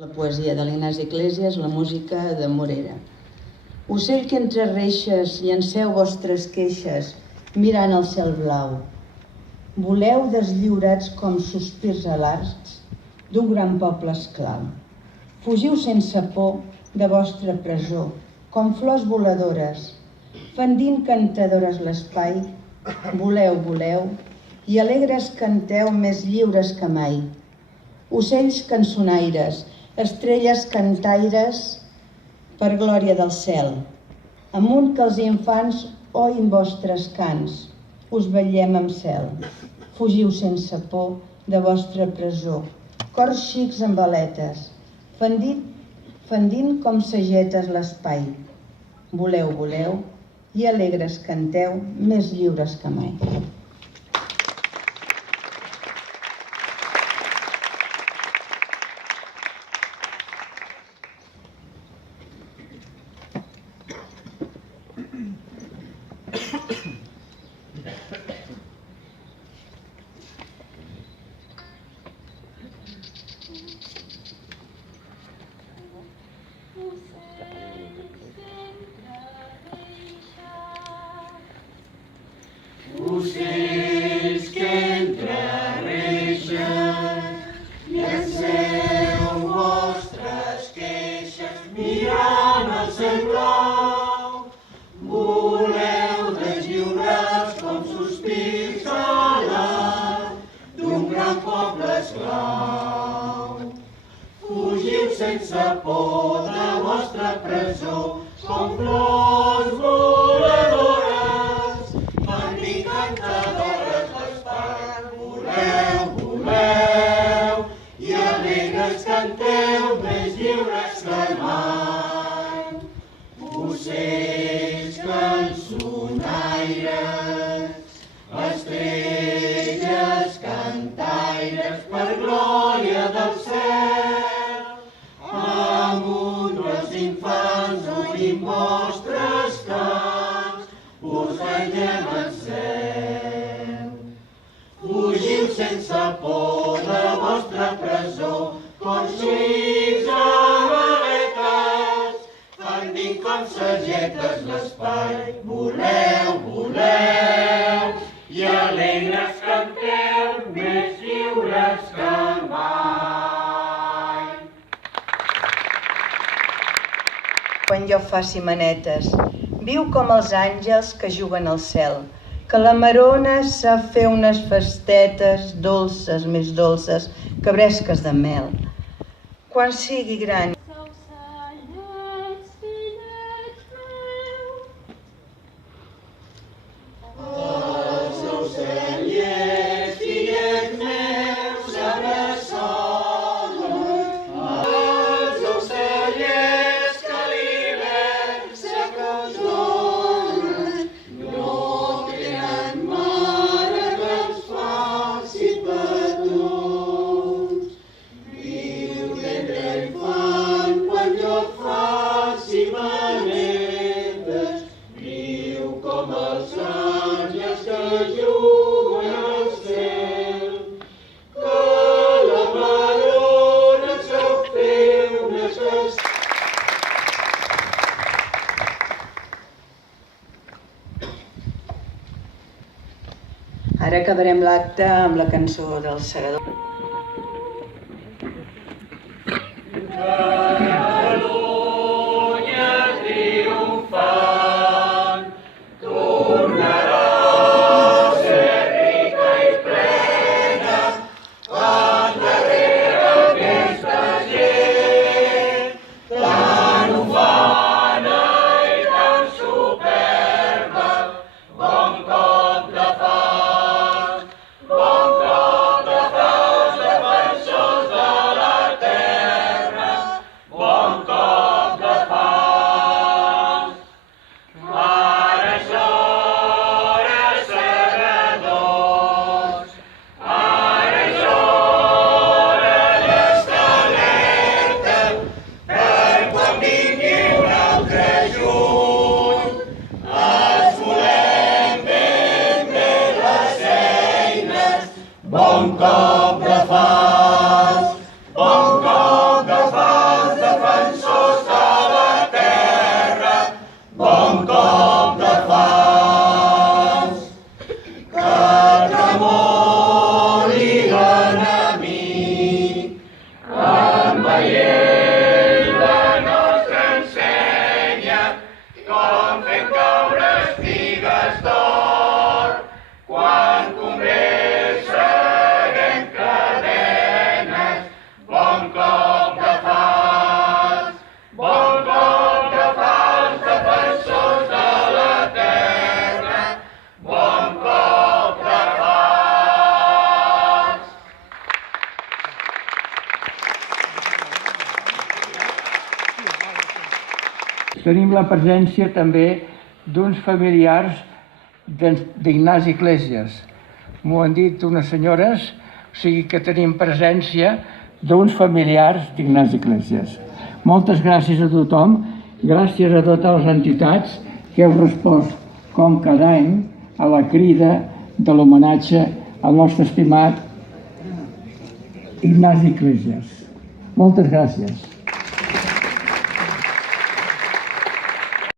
La poesia de l'Ignasi Iglesias, la música de Morera. Ocell que entre reixes llanceu vostres queixes, mirant el cel blau. Voleu deslliurats com sospirs alars d'un gran poble esclau. Fugiu sense por de vostra presó, com flors voladores, fendint cantadores l'espai. Voleu, voleu, i alegres canteu més lliures que mai. Ocells cançonaires, estrelles cantaires, per glòria del cel. Amunt que els infants oïn vostres cants, us vetllem amb cel. Fugiu sense por de vostra presó, cors xics amb aletes, fendint com sagetes l'espai. Voleu, voleu, i alegres canteu, més lliures que mai. Ocells que entre reixes llanceu vostres queixes mirant el cel blau. Voleu deslliurats com sospirs alats d'un gran poble esclau. Fugiu sense por de vostra presó com flors voladores, cantadores l'espai. Voleu, voleu, i alegres canteu, més lliures que mai. Ocells cançonaires, estrelles cantaires, per glòria del cel. Amunt els infants oïm vostres cants, us vetllem en cel. Fugiu sense por de vostra presó, cors xics amb aletes, fendint com sagetes l'espai. Voleu, voleu, i alegres canteu, més lliures que mai. Quan jo faci manetes, viu com els àngels que juguen al cel, que la marona sap fer unes festetes dolces, més dolces que bresques de mel. Quan sigui gran, Els ocellets, fillet meus, abraçosos. Els ocellets que l'hivern s'acostonen, no tenen mare que els faci petons. Viure entre el fang quan jo faci manetes, viu com els àngels que juguen al cel, que la marona sap fer unes festetes. ara acabarem l'acte amb la cançó del Segador. Catalunya triomfant tornarà a ser rica i plena quan darrere aquesta gent tan ufana i tan superba. Bon cop de fang, defensors de la terra, i ell la nostra ensenya, com fent caure espigues d'or, quan convé seguem cadenes, bon cop de fals, defensors de la terra, bon cop de fals. Tenim la presència també d'uns familiars d'Ignasi Iglesias. M'ho han dit unes senyores, o sigui que tenim presència d'uns familiars d'Ignasi Iglesias. Moltes gràcies a tothom, gràcies a totes les entitats que heu respost, com cada any, a la crida de l'homenatge al nostre estimat Ignasi Iglesias. Moltes gràcies.